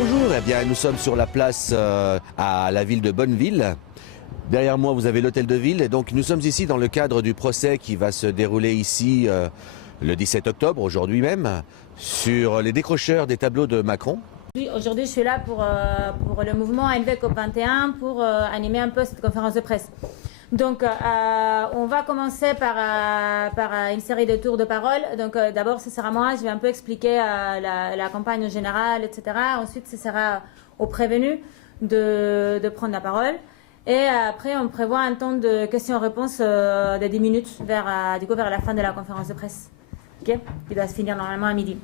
Bonjour, eh bien nous sommes sur la place à la ville de Bonneville. Derrière moi vous avez l'hôtel de ville et donc nous sommes ici dans le cadre du procès qui va se dérouler ici le 17 octobre, aujourd'hui même, sur les décrocheurs des tableaux de Macron. Aujourd'hui je suis là pour le mouvement ANV COP21 pour animer un peu cette conférence de presse. Donc, on va commencer par une série de tours de parole. Donc, d'abord, ce sera moi. Je vais un peu expliquer la campagne générale, etc. Ensuite, ce sera aux prévenus de prendre la parole. Et après, on prévoit un temps de questions-réponses de 10 minutes vers la fin de la conférence de presse. OK ? Qui doit se finir normalement à midi.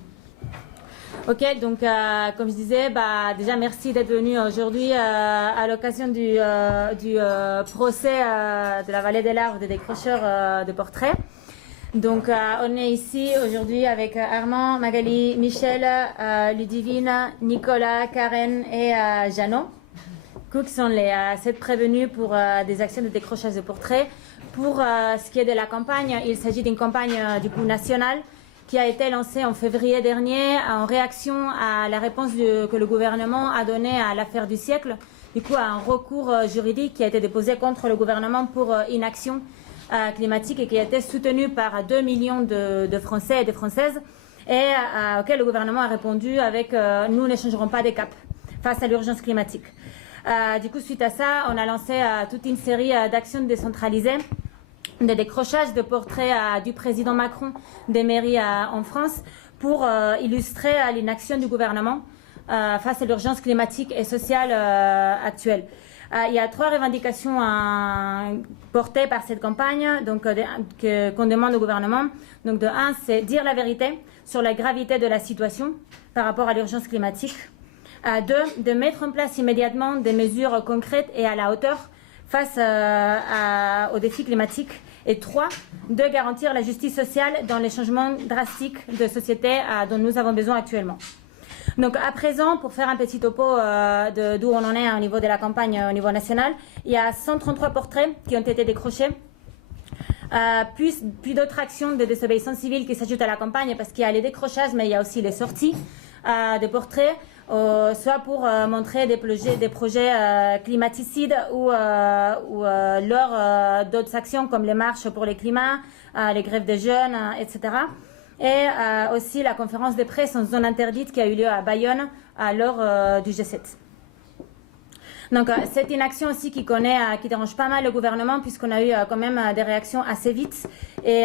Ok, donc comme je disais, déjà merci d'être venu aujourd'hui à l'occasion du procès de la vallée des larves des décrocheurs de portraits. Donc on est ici aujourd'hui avec Armand, Magali, Michel, Ludivine, Nicolas, Karen et Jeannot, qui sont les 7 prévenus pour des actions de décrochage de portraits. Pour ce qui est de la campagne, il s'agit d'une campagne du coup nationale qui a été lancée en février dernier en réaction à la réponse que le gouvernement a donnée à l'affaire du siècle, du coup à un recours juridique qui a été déposé contre le gouvernement pour inaction climatique et qui a été soutenu par 2 millions de Français et de Françaises et auquel le gouvernement a répondu avec nous ne changerons pas de cap face à l'urgence climatique. Du coup, suite à ça, on a lancé toute une série d'actions décentralisées, de décrochage de portraits du président Macron des mairies en France pour illustrer l'inaction du gouvernement face à l'urgence climatique et sociale actuelle. Il y a 3 revendications portées par cette campagne qu'on demande au gouvernement. Donc de 1, c'est dire la vérité sur la gravité de la situation par rapport à l'urgence climatique. 2, de mettre en place immédiatement des mesures concrètes et à la hauteur face aux défis climatiques. Et 3, de garantir la justice sociale dans les changements drastiques de société dont nous avons besoin actuellement. Donc à présent, pour faire un petit topo d'où on en est au niveau de la campagne au niveau national, il y a 133 portraits qui ont été décrochés, puis d'autres actions de désobéissance civile qui s'ajoutent à la campagne parce qu'il y a les décrochages, mais il y a aussi les sorties des portraits. Soit pour montrer des projets climaticides ou lors d'autres actions comme les marches pour le climat, les grèves des jeunes, etc. Et aussi la conférence de presse en zone interdite qui a eu lieu à Bayonne lors du G7. Donc c'est une action aussi qui dérange pas mal le gouvernement puisqu'on a eu quand même des réactions assez vite et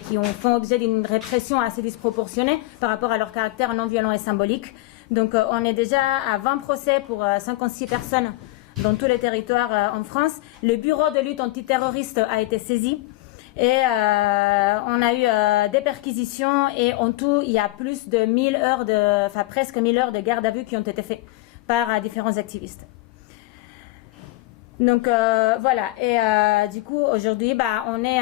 qui font objet d'une répression assez disproportionnée par rapport à leur caractère non violent et symbolique. Donc on est déjà à 20 procès pour 56 personnes dans tous les territoires en France. Le bureau de lutte antiterroriste a été saisi. Et on a eu des perquisitions et en tout, il y a plus de presque 1000 heures de garde à vue qui ont été faites par différents activistes. Donc voilà, et du coup aujourd'hui on est,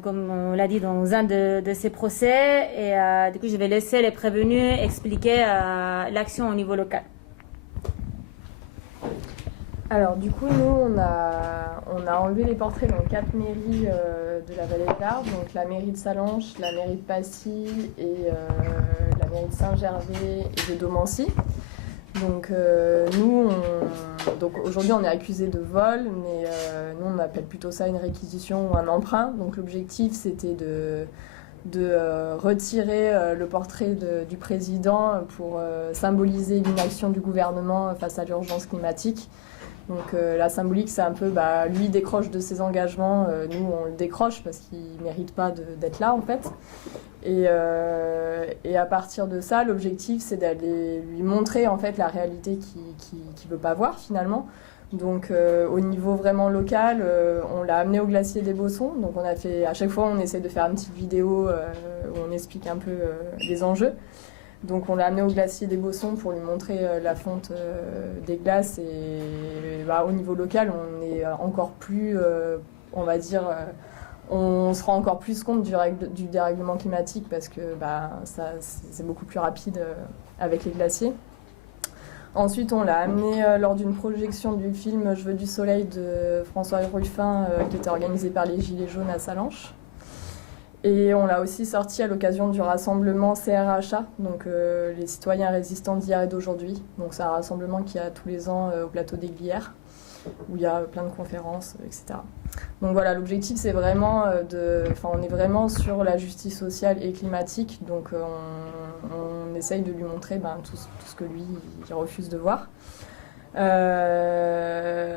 comme on l'a dit, dans un de ces procès et du coup je vais laisser les prévenus expliquer l'action au niveau local. Alors du coup nous on a enlevé les portraits dans 4 mairies de la vallée des larves, donc la mairie de Sallanches, la mairie de Passy et la mairie de Saint-Gervais et de Domancy. Donc donc aujourd'hui on est accusé de vol, mais nous on appelle plutôt ça une réquisition ou un emprunt. Donc l'objectif c'était de retirer le portrait du président pour symboliser l'inaction du gouvernement face à l'urgence climatique. Donc la symbolique c'est un peu lui décroche de ses engagements, nous on le décroche parce qu'il ne mérite pas d'être là en fait. Et à partir de ça, l'objectif c'est d'aller lui montrer en fait la réalité qu'il veut pas voir finalement. Donc au niveau vraiment local, on l'a amené au glacier des Bossons. Donc on a fait, à chaque fois on essaie de faire une petite vidéo où on explique un peu les enjeux. Donc on l'a amené au glacier des Bossons pour lui montrer la fonte des glaces et au niveau local on est encore plus, on va dire, on se rend encore plus compte du dérèglement climatique parce que c'est beaucoup plus rapide avec les glaciers. Ensuite, on l'a amené lors d'une projection du film Je veux du soleil de François Ruffin qui était organisé par les Gilets jaunes à Sallanches. Et on l'a aussi sorti à l'occasion du rassemblement CRHA, donc les citoyens résistants d'hier et d'aujourd'hui. Donc c'est un rassemblement qui a tous les ans au plateau des Glières, où il y a plein de conférences, etc. Donc voilà, l'objectif c'est vraiment on est vraiment sur la justice sociale et climatique, donc on essaye de lui montrer tout ce que lui il refuse de voir.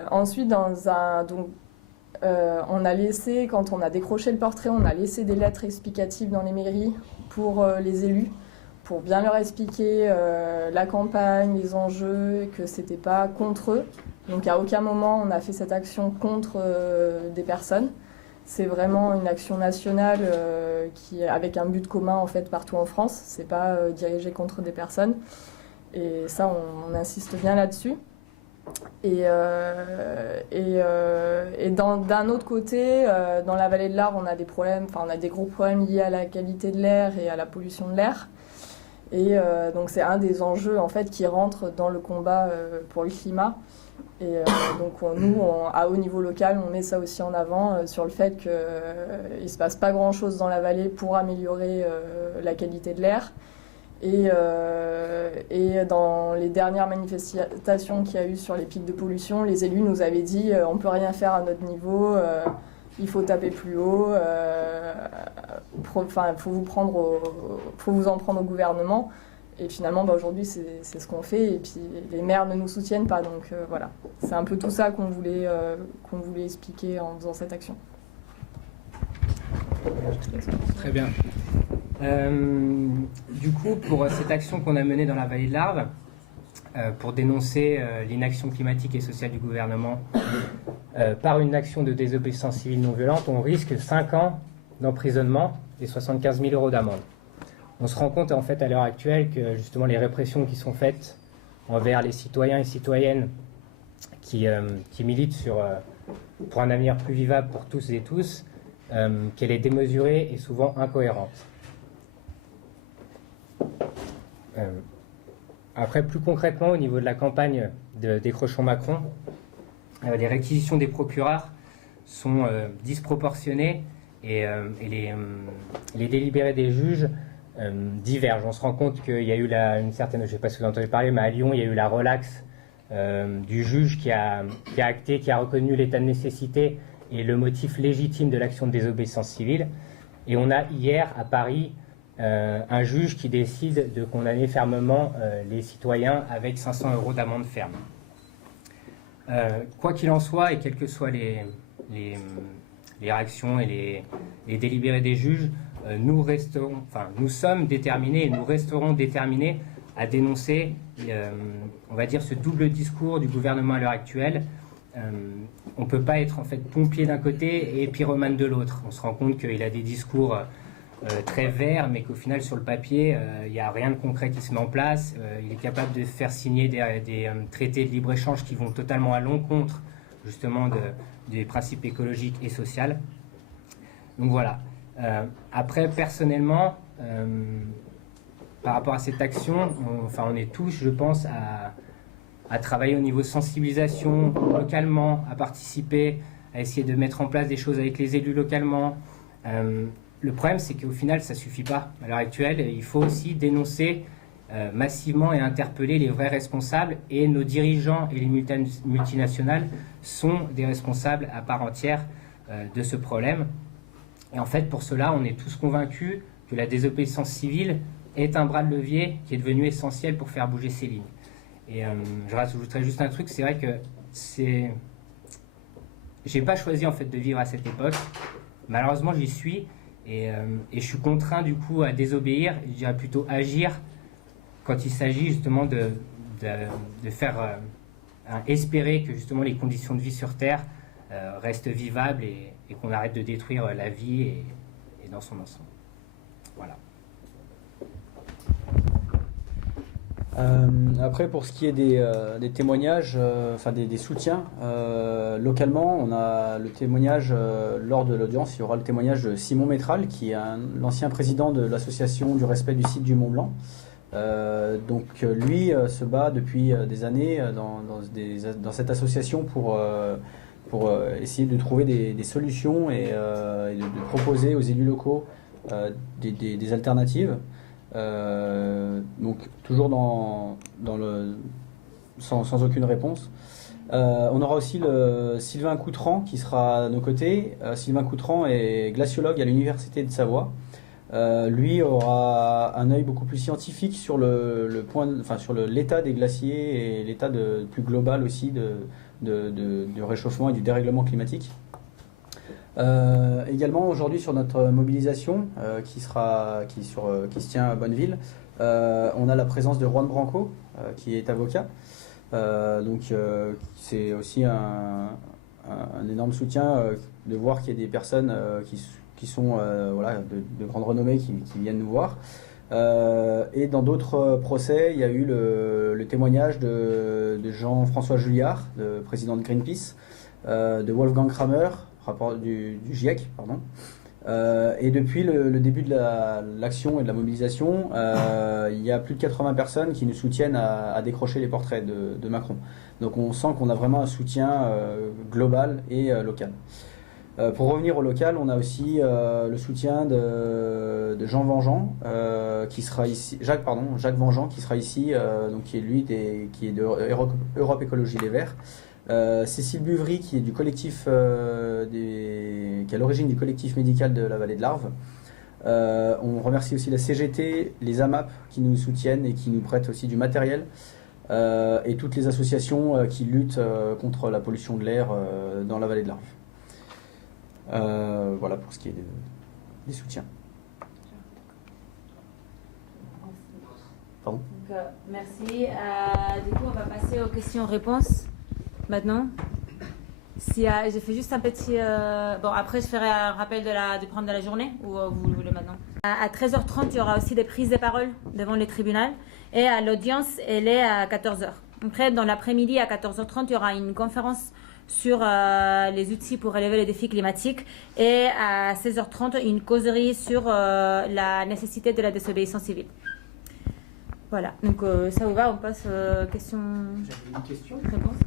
Ensuite, on a laissé, quand on a décroché le portrait, on a laissé des lettres explicatives dans les mairies pour les élus, pour bien leur expliquer la campagne, les enjeux, que c'était pas contre eux. Donc à aucun moment on a fait cette action contre des personnes. C'est vraiment une action nationale avec un but commun en fait partout en France. C'est pas dirigé contre des personnes. Et ça, on insiste bien là-dessus. Et d'un autre côté, dans la vallée de l'Arve, on a des problèmes, on a des gros problèmes liés à la qualité de l'air et à la pollution de l'air. Et donc c'est un des enjeux en fait qui rentre dans le combat pour le climat. Et donc à haut niveau local, on met ça aussi en avant sur le fait qu'il ne se passe pas grand-chose dans la vallée pour améliorer la qualité de l'air. Et dans les dernières manifestations qu'il y a eu sur les pics de pollution, les élus nous avaient dit on ne peut rien faire à notre niveau, il faut taper plus haut, faut vous en prendre au gouvernement. Et finalement, aujourd'hui, c'est ce qu'on fait. Et puis, les maires ne nous soutiennent pas. Donc voilà, c'est un peu tout ça qu'on voulait expliquer en faisant cette action. Très bien. Du coup, pour cette action qu'on a menée dans la vallée de l'Arve, pour dénoncer l'inaction climatique et sociale du gouvernement par une action de désobéissance civile non violente, on risque 5 ans d'emprisonnement et 75 000 € d'amende. On se rend compte en fait à l'heure actuelle que justement les répressions qui sont faites envers les citoyens et citoyennes qui militent pour un avenir plus vivable pour tous et tous, qu'elle est démesurée et souvent incohérente. Après, plus concrètement, au niveau de la campagne de Décrochons Macron, les réquisitions des procureurs sont disproportionnées et les délibérés des juges divergent. On se rend compte qu'il y a eu une certaine, je ne sais pas si vous avez entendu parler, mais à Lyon, il y a eu la relaxe du juge qui a acté, qui a reconnu l'état de nécessité et le motif légitime de l'action de désobéissance civile. Et on a hier à Paris un juge qui décide de condamner fermement les citoyens avec 500 € d'amende ferme. Quoi qu'il en soit, et quelles que soient les réactions et les délibérés des juges, nous sommes déterminés et nous resterons déterminés à dénoncer, on va dire, ce double discours du gouvernement à l'heure actuelle. On ne peut pas être en fait pompier d'un côté et pyromane de l'autre. On se rend compte qu'il a des discours très verts, mais qu'au final, sur le papier, il n'y a rien de concret qui se met en place. Il est capable de faire signer des traités de libre-échange qui vont totalement à l'encontre, justement, des principes écologiques et sociaux. Donc voilà. Après, personnellement, par rapport à cette action, on est tous, je pense, à travailler au niveau sensibilisation localement, à participer, à essayer de mettre en place des choses avec les élus localement. Le problème, c'est qu'au final, ça ne suffit pas. À l'heure actuelle, il faut aussi dénoncer massivement et interpeller les vrais responsables. Et nos dirigeants et les multinationales sont des responsables à part entière de ce problème. Et en fait, pour cela, on est tous convaincus que la désobéissance civile est un bras de levier qui est devenu essentiel pour faire bouger ces lignes. Et je rajouterais juste un truc, c'est vrai que j'ai pas choisi en fait de vivre à cette époque. Malheureusement, j'y suis et je suis contraint du coup à désobéir, je dirais plutôt agir quand il s'agit justement de faire espérer que justement les conditions de vie sur Terre restent vivables et qu'on arrête de détruire la vie et dans son ensemble. Voilà. Après, pour ce qui est des témoignages, des soutiens, localement, on a le témoignage, lors de l'audience, il y aura le témoignage de Simon Métral, qui est l'ancien président de l'association du respect du site du Mont Blanc. Donc lui se bat depuis des années dans cette association pour essayer de trouver des solutions et de proposer aux élus locaux des alternatives. Donc toujours sans aucune réponse. On aura aussi Sylvain Coutran qui sera à nos côtés. Sylvain Coutran est glaciologue à l'Université de Savoie. Lui aura un œil beaucoup plus scientifique sur sur l'état des glaciers et l'état plus global aussi du réchauffement et du dérèglement climatique. Également aujourd'hui sur notre mobilisation qui se tient à Bonneville, on a la présence de Juan Branco qui est avocat. C'est aussi un énorme soutien de voir qu'il y a des personnes qui sont de grande renommée qui viennent nous voir. Et dans d'autres procès, il y a eu le témoignage de Jean-François Julliard, le président de Greenpeace, de Wolfgang Kramer, rapport du GIEC, pardon. Et depuis le début de l'action et de la mobilisation, il y a plus de 80 personnes qui nous soutiennent à décrocher les portraits de Macron. Donc on sent qu'on a vraiment un soutien global et local. Pour revenir au local, on a aussi le soutien de Jean Vengeant, qui sera ici, Jacques Vengeant, qui sera ici, donc qui est de Europe Écologie Les Verts. Cécile Buvry, qui est du collectif, qui est à l'origine du collectif médical de la vallée de l'Arve. On remercie aussi la CGT, les AMAP qui nous soutiennent et qui nous prêtent aussi du matériel, et toutes les associations qui luttent contre la pollution de l'air dans la vallée de l'Arve. Voilà pour ce qui est des soutiens. Pardon. Donc, merci. Du coup, on va passer aux questions-réponses maintenant. Je fais juste un petit... Bon, après, je ferai un rappel du programme de la journée, ou vous le voulez maintenant. À 13h30, il y aura aussi des prises de parole devant les tribunaux. Et à l'audience, elle est à 14h. Après, dans l'après-midi, à 14h30, il y aura une conférence sur les outils pour relever les défis climatiques. Et à 16h30, une causerie sur la nécessité de la désobéissance civile. Voilà, donc ça vous va, on passe aux questions. J'avais une question. Réponse.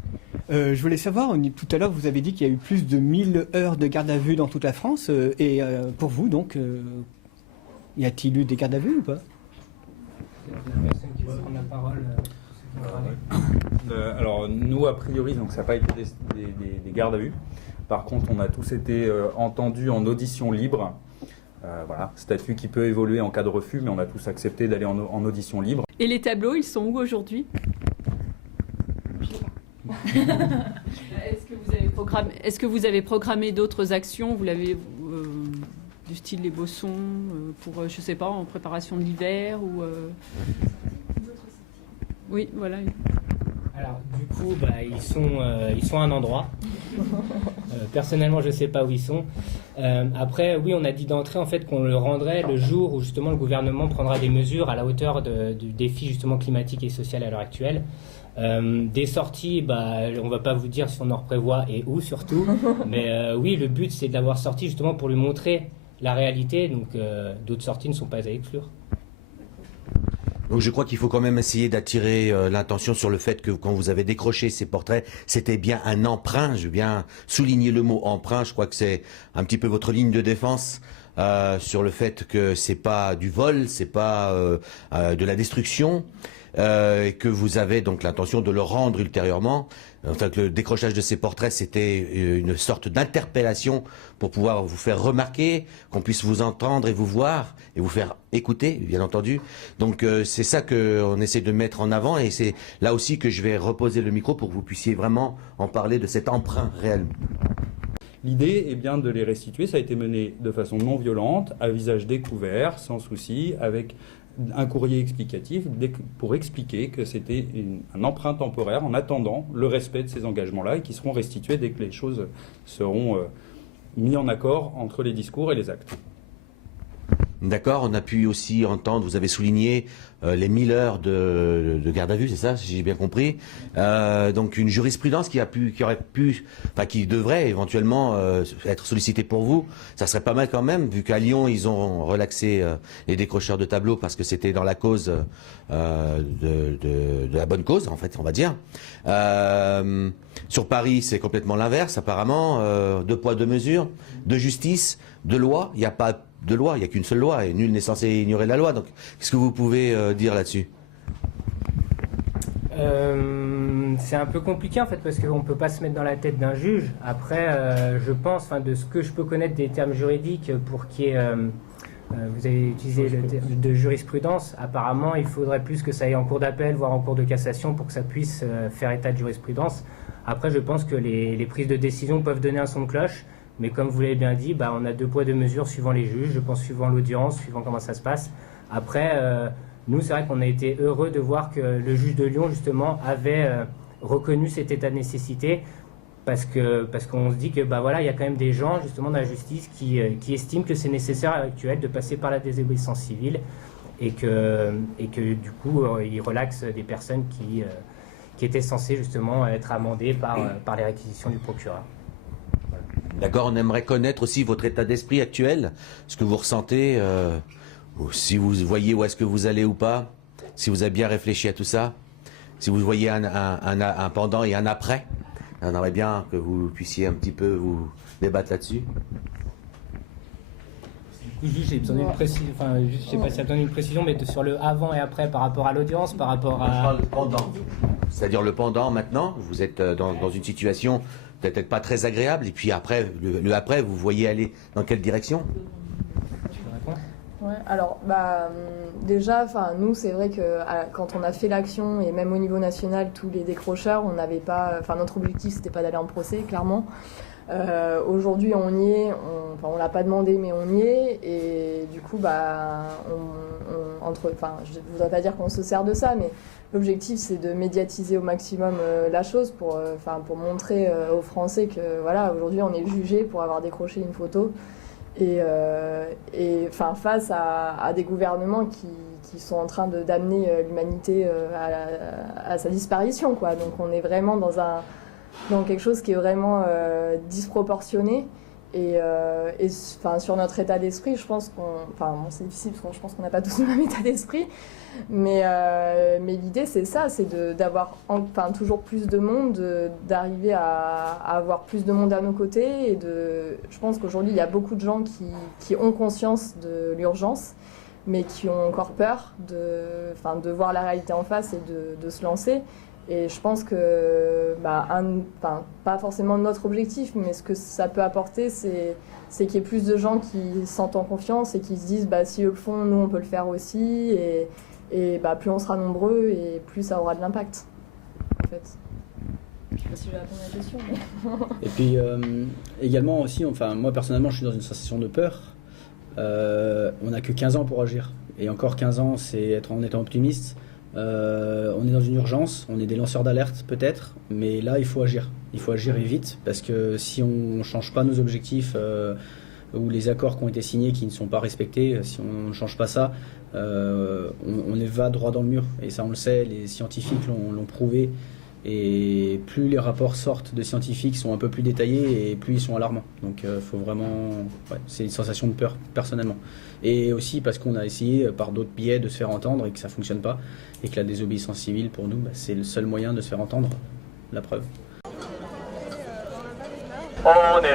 Je voulais savoir, tout à l'heure vous avez dit qu'il y a eu plus de 1000 heures de garde à vue dans toute la France. Et pour vous, donc, y a-t-il eu des gardes à vue ou pas? La personne qui va prendre la parole. Alors nous, a priori, donc ça n'a pas été des gardes à vue. Par contre, on a tous été entendus en audition libre. Voilà, statut qui peut évoluer en cas de refus, mais on a tous accepté d'aller en audition libre. Et les tableaux, ils sont où aujourd'hui? Est-ce que vous avez programmé d'autres actions? Vous l'avez du style les bossons pour, je sais pas, en préparation de l'hiver ou Oui, voilà. Alors, du coup, ils sont à un endroit. Personnellement, je ne sais pas où ils sont. Après, oui, on a dit d'entrée en fait qu'on le rendrait le jour où justement le gouvernement prendra des mesures à la hauteur du défi justement climatique et social à l'heure actuelle. Des sorties, on ne va pas vous dire si on en prévoit et où surtout. Mais oui, le but c'est de l'avoir sorti justement pour lui montrer la réalité. Donc, d'autres sorties ne sont pas à exclure. Donc je crois qu'il faut quand même essayer d'attirer l'attention sur le fait que quand vous avez décroché ces portraits, c'était bien un emprunt. Je veux bien souligner le mot emprunt. Je crois que c'est un petit peu votre ligne de défense sur le fait que c'est pas du vol, c'est pas de la destruction, et que vous avez donc l'intention de le rendre ultérieurement. Enfin, que le décrochage de ces portraits, c'était une sorte d'interpellation pour pouvoir vous faire remarquer, qu'on puisse vous entendre et vous voir, et vous faire écouter, bien entendu. Donc c'est ça qu'on essaie de mettre en avant, et c'est là aussi que je vais reposer le micro pour que vous puissiez vraiment en parler de cet emprunt réel. L'idée est bien de les restituer. Ça a été mené de façon non violente, à visage découvert, sans souci, avec un courrier explicatif pour expliquer que c'était un emprunt temporaire en attendant le respect de ces engagements-là et qui seront restitués dès que les choses seront mises en accord entre les discours et les actes. D'accord, on a pu aussi entendre, vous avez souligné les 1000 heures de garde à vue, c'est ça, si j'ai bien compris. Donc une jurisprudence qui devrait éventuellement être sollicitée pour vous. Ça serait pas mal quand même, vu qu'à Lyon, ils ont relaxé les décrocheurs de tableaux parce que c'était dans la cause de la bonne cause, en fait, on va dire. Sur Paris, c'est complètement l'inverse, apparemment. Deux poids, deux mesures, de justice, de loi. Il n'y a pas de loi, il n'y a qu'une seule loi, et nul n'est censé ignorer la loi. Donc, qu'est-ce que vous pouvez dire là-dessus? C'est un peu compliqué en fait parce qu'on ne peut pas se mettre dans la tête d'un juge. Après, je pense, de ce que je peux connaître des termes juridiques pour qu'il y ait, vous avez utilisé le terme de jurisprudence, apparemment il faudrait plus que ça aille en cours d'appel, voire en cours de cassation pour que ça puisse faire état de jurisprudence. Après, je pense que les prises de décision peuvent donner un son de cloche, mais comme vous l'avez bien dit, on a 2 poids 2 mesures suivant les juges, je pense suivant l'audience, suivant comment ça se passe. Après, nous, c'est vrai qu'on a été heureux de voir que le juge de Lyon, justement, avait reconnu cet état de nécessité parce qu'on se dit que il y a quand même des gens, justement, dans la justice qui estiment que c'est nécessaire à l'heure actuelle de passer par la désobéissance civile et que du coup, ils relaxent des personnes qui étaient censées, justement, être amendées par les réquisitions du procureur. Voilà. D'accord, on aimerait connaître aussi votre état d'esprit actuel, ce que vous ressentez, si vous voyez où est-ce que vous allez ou pas, si vous avez bien réfléchi à tout ça, si vous voyez un pendant et un après. On aimerait bien que vous puissiez un petit peu vous débattre là-dessus. Juste, j'ai besoin d'une précision, je sais pas si ça besoin d'une précision, mais sur le avant et après par rapport à l'audience, par rapport à... Je parle de pendant. C'est-à-dire le pendant maintenant, vous êtes dans une situation peut-être pas très agréable, et puis après, le après, vous voyez aller dans quelle direction? Ouais, alors déjà, nous c'est vrai que quand on a fait l'action et même au niveau national, tous les décrocheurs, on n'avait pas, notre objectif c'était pas d'aller en procès, clairement. Aujourd'hui on y est, on l'a pas demandé mais on y est et du coup je voudrais pas dire qu'on se sert de ça, mais l'objectif c'est de médiatiser au maximum la chose pour montrer aux Français que voilà, aujourd'hui on est jugé pour avoir décroché une photo. Et face à des gouvernements qui sont en train d'amener l'humanité à sa disparition, quoi. Donc on est vraiment dans quelque chose qui est vraiment disproportionné. Et sur notre état d'esprit, je pense c'est difficile parce que je pense qu'on n'a pas tous le même état d'esprit, mais l'idée c'est ça, c'est d'avoir toujours plus de monde, d'arriver à avoir plus de monde à nos côtés, et je pense qu'aujourd'hui il y a beaucoup de gens qui ont conscience de l'urgence, mais qui ont encore peur de voir la réalité en face et de se lancer. Et je pense que, pas forcément notre objectif, mais ce que ça peut apporter, c'est qu'il y ait plus de gens qui se sentent en confiance et qui se disent, si eux le font, nous on peut le faire aussi. Et plus on sera nombreux et plus ça aura de l'impact, en fait. Je sais pas si je vais répondre à la question. Mais... Et puis, également aussi, moi personnellement, je suis dans une sensation de peur. On n'a que 15 ans pour agir. Et encore 15 ans, c'est être en étant optimiste. On est dans une urgence, on est des lanceurs d'alerte peut-être, mais là il faut agir et vite, parce que si on ne change pas nos objectifs ou les accords qui ont été signés qui ne sont pas respectés, si on ne change pas ça, on va droit dans le mur, et ça on le sait, les scientifiques l'ont prouvé, et plus les rapports sortent de scientifiques sont un peu plus détaillés et plus ils sont alarmants, donc faut vraiment, c'est une sensation de peur personnellement, et aussi parce qu'on a essayé par d'autres biais de se faire entendre et que ça ne fonctionne pas, et que la désobéissance civile, pour nous, c'est le seul moyen de se faire entendre, la preuve. On est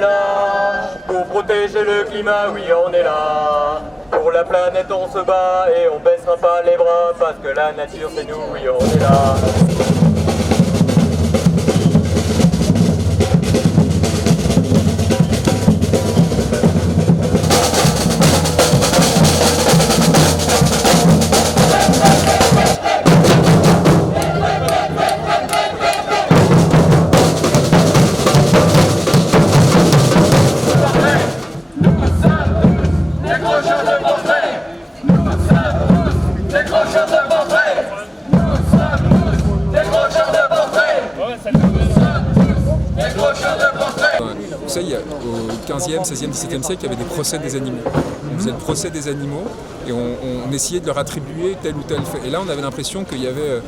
là, pour protéger le climat, oui on est là. Pour la planète on se bat et on baissera pas les bras, parce que la nature c'est nous, oui on est là. Vous savez, au 15e, 16e, 17e siècle, il y avait des procès des animaux. On faisait le procès des animaux et on essayait de leur attribuer tel ou tel fait. Et là, on avait l'impression qu'il y avait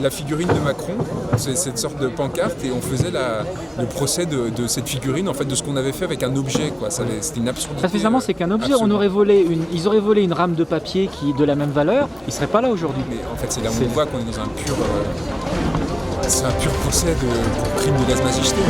la figurine de Macron, cette sorte de pancarte, et on faisait le procès de cette figurine, en fait, de ce qu'on avait fait avec un objet, quoi. C'était une absurdité. Précisément, c'est qu'un objet, ils auraient volé une rame de papier qui de la même valeur, ils ne seraient pas là aujourd'hui. Mais en fait, c'est là où on voit qu'on est dans un pur procès pour crime de lèse-majesté.